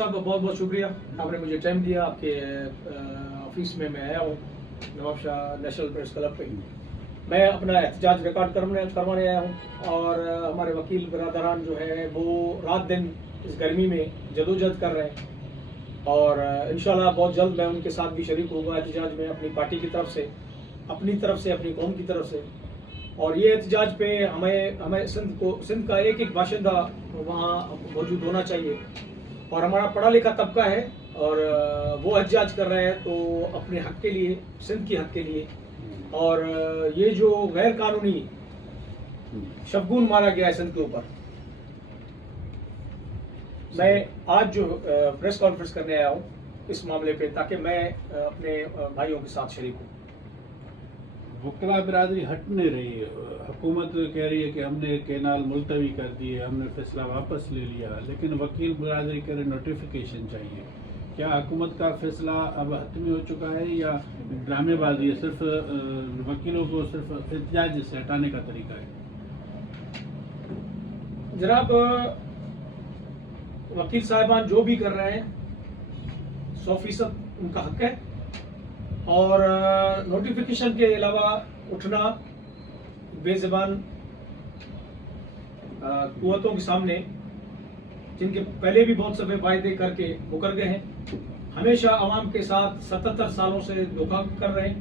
साहब बहुत बहुत शुक्रिया, आपने मुझे टाइम दिया। आपके ऑफिस में मैं आया हूँ Nawab Shah national press club पे। मैं अपना एहतजाज रिकॉर्ड करवाने आया हूँ और हमारे वकील बरादरान जो है वो रात दिन इस गर्मी में जदोजहद कर रहे हैं और इंशाल्लाह बहुत जल्द मैं उनके साथ भी शरीक होगा एहतजाज में, अपनी पार्टी की तरफ से, अपनी कौम की तरफ से। और ये एहतजाज पे हमें सिंध का एक एक बाशिंदा वहाँ मौजूद होना चाहिए और हमारा पढ़ा लिखा तबका है और वो एहतजाज कर रहे हैं तो अपने हक के लिए, सिंध के हक के लिए। और ये जो गैर कानूनी शबगुन मारा गया है सिंध के ऊपर, मैं आज जो प्रेस कॉन्फ्रेंस करने आया हूँ इस मामले पे ताकि मैं अपने भाइयों के साथ शरीक हूँ। वकला बिरादरी हट नहीं रही है। हुकूमत कह रही है कि हमने केनाल मुलतवी कर दी है, हमने फैसला वापस ले लिया, लेकिन वकील बिरादरी कह रहे नोटिफिकेशन चाहिए। क्या हुकूमत का फैसला अब हतमी हो चुका है या ड्रामेबाजी है, सिर्फ वकीलों को सिर्फ एहतजाज से हटाने का तरीका है? जनाब, वकील साहिबान जो भी कर रहे हैं 100% उनका हक है और नोटिफिकेशन के अलावा उठना बेज़बान कुव्वतों के सामने, जिनके पहले भी बहुत सफे वायदे करके मुकर गए हैं, हमेशा आवाम के साथ 77 सालों से धोखा कर रहे हैं।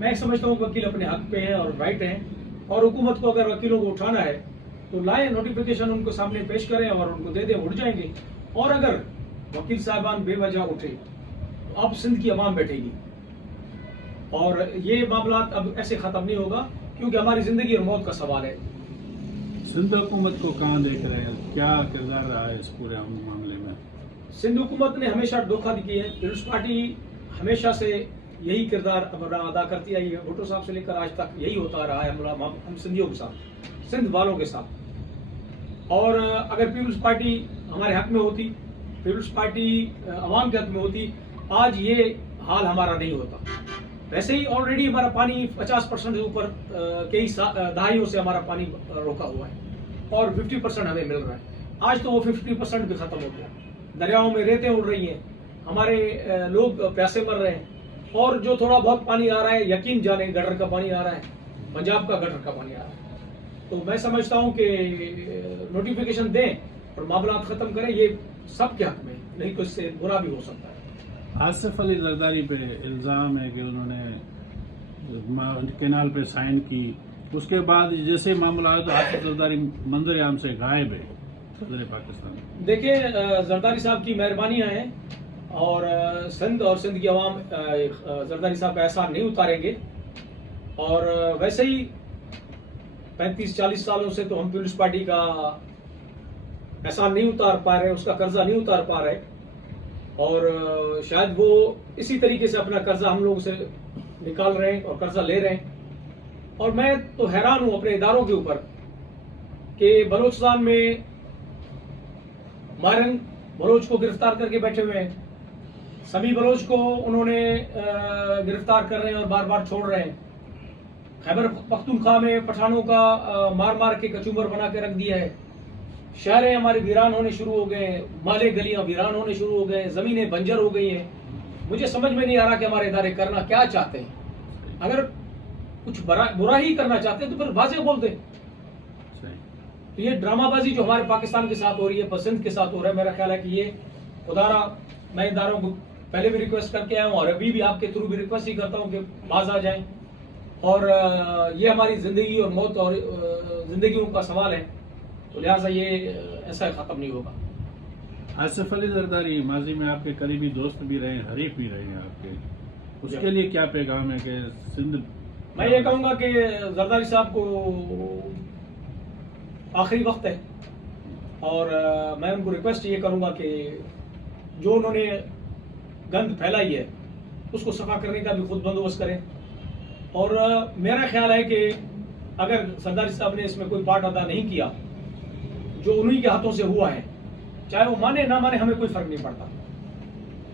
मैं समझता हूँ वकील अपने हक पे हैं और राइट हैं और हुकूमत को अगर वकीलों को उठाना है तो लाएं, नोटिफिकेशन उनको सामने पेश करें और उनको दे दें, उठ जाएंगे। और अगर वकील साहिबान बेवजह उठे तो अब सिंध की आवाम बैठेगी और ये मामला अब ऐसे खत्म नहीं होगा क्योंकि हमारी जिंदगी और मौत का सवाल है। सिंध हुकूमत को कहाँ देख रहे हैं, क्या किरदार रहा है इस पूरे मामले में? सिंध हुकूमत ने हमेशा धोखा दी है। पीपुल्स पार्टी हमेशा से यही किरदार अदा करती आई है। भुट्टो साहब से लेकर आज तक यही होता रहा है हम सिंधियों के साथ, सिंध वालों के साथ। और अगर पीपुल्स पार्टी हमारे हक में होती, पीपुल्स पार्टी अवाम के हक में होती, आज ये हाल हमारा नहीं होता। वैसे ही ऑलरेडी हमारा पानी 50% से ऊपर कई दहाइयों से हमारा पानी रोका हुआ है और 50% हमें मिल रहा है। आज तो वो 50% भी खत्म हो गया। दरियाओं में रेतें उड़ रही हैं, हमारे लोग प्यासे मर रहे हैं और जो थोड़ा बहुत पानी आ रहा है, यकीन जाने गटर का पानी आ रहा है, पंजाब का गटर का पानी आ रहा है। तो मैं समझता हूँ कि नोटिफिकेशन दें और मामला खत्म करें, ये सबके हक में, नहीं तो इससे बुरा भी हो सकता है। आसिफ अली जरदारी पे इल्ज़ाम है कि उन्होंने केनाल पे साइन की, उसके बाद जैसे मामला आया तो आसिफ जरदारी मंजर आम से गायब है सदर पाकिस्तान। देखिए, जरदारी साहब की मेहरबानियां हैं और सिंध की आवाम जरदारी साहब का एहसान नहीं उतारेंगे। और वैसे ही 35-40 सालों से तो हम पीपुल्स पार्टी का एहसान नहीं उतार पा रहे, उसका कर्जा नहीं उतार पा रहे और शायद वो इसी तरीके से अपना कर्जा हम लोगों से निकाल रहे हैं और कर्जा ले रहे हैं। और मैं तो हैरान हूं अपने इदारों के ऊपर कि बलोचिस्तान में मारंग बलोच को गिरफ्तार करके बैठे हुए हैं, समी बलोच को उन्होंने गिरफ्तार कर रहे हैं और बार बार छोड़ रहे हैं। खैबर पख्तूनख्वा में पठानों का मार मार के कचूमर बना के रख दिया है। शहरें हमारे वीरान होने शुरू हो गए, माले गलियां वीरान होने शुरू हो गए, जमीनें बंजर हो गई हैं। मुझे समझ में नहीं आ रहा कि हमारे इदारे करना क्या चाहते हैं। अगर कुछ बुरा ही करना चाहते हैं तो फिर वाज़ेह बोल दें। तो ये ड्रामाबाजी जो हमारे पाकिस्तान के साथ हो रही है, सिंध के साथ हो रहा है, मेरा ख्याल है कि ये खुदारा, मैं इदारों को पहले भी रिक्वेस्ट करके आया हूँ और अभी भी आपके थ्रू भी रिक्वेस्ट ही करता हूँ कि बाज आ जाएं। और ये हमारी जिंदगी और मौत और जिंदगियों का सवाल है, तो लिहाजा ये ऐसा खत्म नहीं होगा। आसिफ अली जरदारी माजी में आपके करीबी दोस्त भी रहे, हरीफ भी रहे हैं आपके, उसके लिए क्या पैगाम है कि सिंध? मैं ये कहूँगा कि जरदारी साहब को आखिरी वक्त है और मैं उनको रिक्वेस्ट ये करूँगा कि जो उन्होंने गंद फैलाई है उसको सफा करने का भी खुद बंदोबस्त करें। और मेरा ख्याल है कि अगर जरदारी साहब ने इसमें कोई पार्ट अदा नहीं किया, जो उन्हीं के हाथों से हुआ है, चाहे वो माने ना माने, हमें कोई फर्क नहीं पड़ता।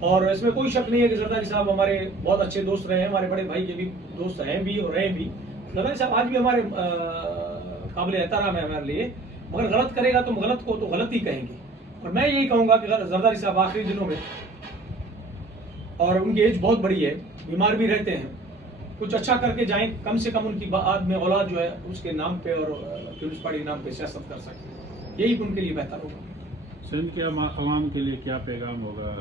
और इसमें कोई शक नहीं है कि जरदारी साहब हमारे बहुत अच्छे दोस्त रहे हैं, हमारे बड़े भाई के भी दोस्त हैं भी और रहे भी। जरदारी साहब आज भी हमारे काबिल एहतराम है हमारे लिए, मगर गलत करेगा तो गलत को तो गलत ही कहेंगे। اور میں یہی کہوں گا کہ زرداری صاحب آخری دنوں میں، اور ان کی ایج بہت بڑی ہے، بیمار بھی رہتے ہیں، کچھ اچھا کر کے جائیں، کم سے کم ان کی بعد میں اولاد جو ہے اس کے نام پہ اور پیپلز پارٹی کے نام پہ سیاست کر سکے، یہی ان کے لیے بہتر ہوگا۔ سندھ کے عوام کے لیے کیا پیغام ہوگا؟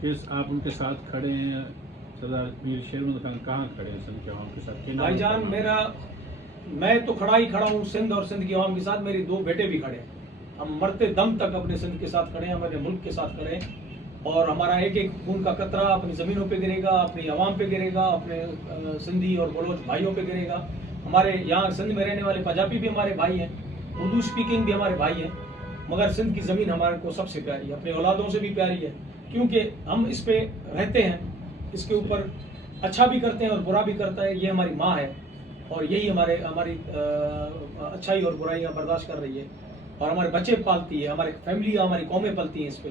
کس آپ ان کے ساتھ کھڑے ہیں؟ سردار میر شیر احمد خان کہاں کھڑے ہیں سندھ کے عوام کے ساتھ؟ بھائی جان، میں تو کھڑا ہی کھڑا ہوں سندھ اور سندھ کی عوام کے ساتھ، میری 2 بیٹے بھی کھڑے ہیں، ہم مرتے دم تک اپنے سندھ کے ساتھ کھڑے ہیں، ہمارے ملک کے ساتھ کھڑے ہیں، اور ہمارا ایک ایک خون کا قطرہ اپنی زمینوں پہ گرے گا، اپنی عوام پہ گرے گا، اپنے سندھی اور بلوچ بھائیوں پہ گرے گا۔ ہمارے یہاں سندھ میں رہنے والے پنجابی بھی ہمارے بھائی ہیں، اردو اسپیکنگ بھی ہمارے بھائی ہیں، مگر سندھ کی زمین ہمارے کو سب سے پیاری ہے، اپنے اولادوں سے بھی پیاری ہے، کیونکہ ہم اس پہ رہتے ہیں، اس کے اوپر اچھا بھی کرتے ہیں اور برا بھی کرتا ہے، یہ ہماری ماں ہے، اور یہی ہماری اچھائی اور برائیاں برداشت کر رہی ہے، اور ہمارے بچے پالتی ہے، ہماری فیملی ہماری قومیں پلتی ہیں اس پہ،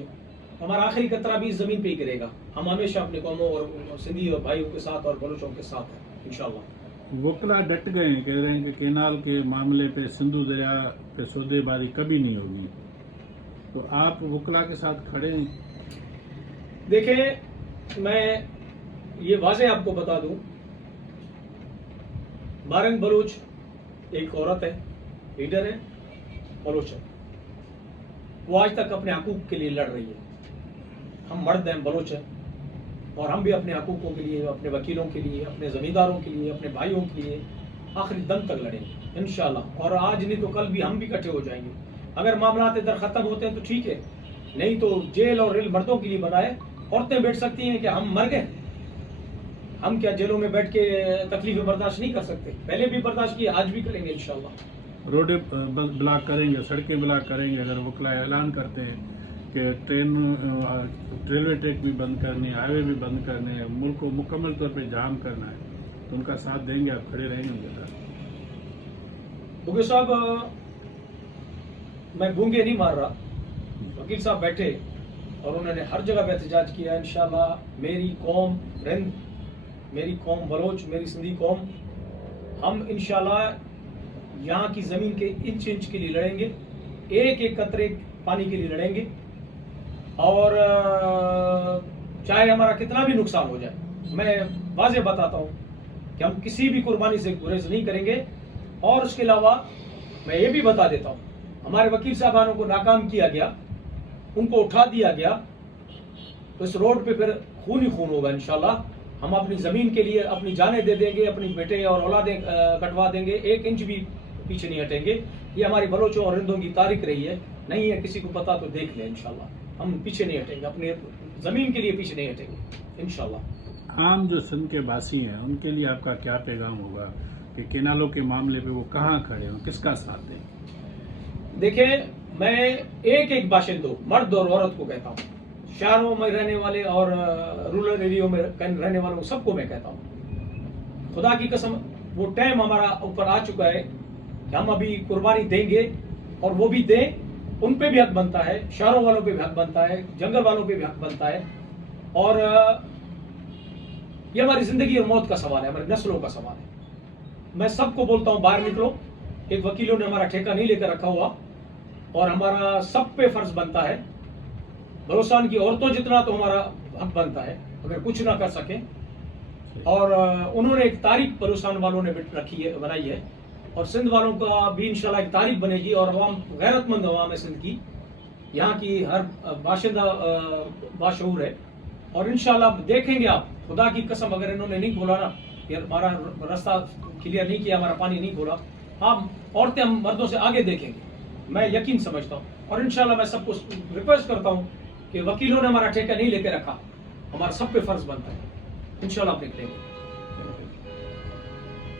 ہمارا آخری قطرہ بھی اس زمین پہ ہی گرے گا۔ ہم ہمیشہ اپنے قوموں اور سندھی اور بھائیوں کے ساتھ اور بلوچوں کے ساتھ ہیں انشاءاللہ۔ وکلا ڈٹ گئے ہیں، کہہ رہے ہیں کہ کینال کے معاملے پہ سندھو دریا پہ سودے باری کبھی نہیں ہوگی، تو آپ وکلا کے ساتھ کھڑے ہیں؟ دیکھیں، میں یہ واضح آپ کو بتا دوں، بارنگ بلوچ ایک عورت ہے، لیڈر ہے، بلوچ ہے، وہ آج تک اپنے حقوق کے لیے لڑ رہی ہے۔ ہم مرد ہیں، بلوچ ہیں، اور ہم بھی اپنے حقوقوں کے لیے، اپنے وکیلوں کے لیے، اپنے زمینداروں کے لیے، اپنے بھائیوں کے لیے آخری دم تک لڑیں گے انشاءاللہ، اور آج نہیں تو کل بھی ہم بھی اکٹھے ہو جائیں گے۔ اگر معاملات ادھر ختم ہوتے ہیں تو ٹھیک ہے، نہیں تو جیل اور ریل مردوں کے لیے بنائے، عورتیں بیٹھ سکتی ہیں کہ ہم مر گئے؟ ہم کیا جیلوں میں بیٹھ کے تکلیفیں برداشت نہیں کر سکتے؟ پہلے بھی برداشت کی، آج بھی کریں گے انشاءاللہ۔ روڈیں بلاک کریں گے، سڑکیں بلاک کریں گے، اگر وکلا اعلان کرتے ہیں کہ ریلوے ٹریک بھی بند کرنے، ہائی وے بھی بند کرنے، ملک کو مکمل طور پہ جام کرنا ہے، تو ان کا ساتھ دیں گے؟ آپ کھڑے رہیں گے ان کے ساتھ؟ بھوگے صاحب، میں گونگے نہیں مار رہا، وکیل صاحب بیٹھے اور انہوں نے ہر جگہ پہ احتجاج کیا، انشاءاللہ میری قوم رند، میری قوم بلوچ، میری سندھی قوم، ہم انشاءاللہ یہاں کی زمین کے انچ انچ کے لیے لڑیں گے، ایک ایک قطرے پانی کے لیے لڑیں گے، اور چاہے ہمارا کتنا بھی نقصان ہو جائے، میں واضح بتاتا ہوں کہ ہم کسی بھی قربانی سے گریز نہیں کریں گے۔ اور اس کے علاوہ میں یہ بھی بتا دیتا ہوں، ہمارے وکیل صاحبانوں کو ناکام کیا گیا، ان کو اٹھا دیا گیا، تو اس روڈ پہ پھر خون ہی خون ہوگا انشاءاللہ۔ ہم اپنی زمین کے لیے اپنی جانیں دے دیں گے، اپنی بیٹے اور اولادیں کٹوا دیں گے، 1 انچ بھی پیچھے نہیں ہٹیں گے۔ یہ ہماری بلوچوں اور رندوں کی تاریخ رہی ہے، نہیں ہے کسی کو پتا تو دیکھ لیں انشاءاللہ، ہم پیچھے نہیں ہٹیں گے، اپنی زمین کے لیے پیچھے نہیں ہٹیں گے انشاءاللہ۔ عام جو سندھ کے باسی ہیں ان کے لیے آپ کا کیا پیغام ہوگا کہ کینالوں کے معاملے پہ وہ کہاں کھڑے ہیں، کس کا ساتھ دیں؟ دیکھیں، میں ایک ایک باشندوں، مرد اور عورت کو کہتا ہوں، شہروں میں رہنے والے اور رورل ایریوں میں رہنے والوں سب کو میں کہتا ہوں، خدا کی قسم وہ ٹائم ہمارا اوپر آ چکا ہے کہ ہم ابھی قربانی دیں گے، اور وہ بھی دیں، ان پہ بھی حق بنتا ہے، شہروں والوں پہ بھی حق بنتا ہے، جنگل والوں پہ بھی حق بنتا ہے، اور یہ ہماری زندگی اور موت کا سوال ہے، ہماری نسلوں کا سوال ہے۔ میں سب کو بولتا ہوں، باہر نکلو، ایک وکیلوں نے ہمارا ٹھیکہ نہیں لے کر رکھا ہوا، اور ہمارا سب پہ فرض بنتا ہے، بلوچستان کی عورتوں جتنا تو ہمارا حق بنتا ہے اگر کچھ نہ کر سکیں، اور انہوں نے ایک تاریخ بلوچستان والوں نے رکھی ہے، بنائی ہے، اور سندھ والوں کا بھی انشاءاللہ ایک تاریخ بنے گی، اور عوام غیرت مند عوام ہے سندھ کی، یہاں کی ہر باشندہ باشعور ہے، اور انشاءاللہ دیکھیں گے آپ، خدا کی قسم اگر انہوں نے نہیں کھولا نا، ہمارا راستہ کلیئر نہیں کیا، ہمارا پانی نہیں کھولا، ہم عورتیں ہم مردوں سے آگے دیکھیں گے، میں یقین سمجھتا ہوں، اور انشاءاللہ میں سب کو ریکویسٹ کرتا ہوں کہ وکیلوں نے ہمارا ٹھیکہ نہیں لے کے رکھا، ہمارا سب پہ فرض بنتا ہے، انشاءاللہ آپ نکلیں گے۔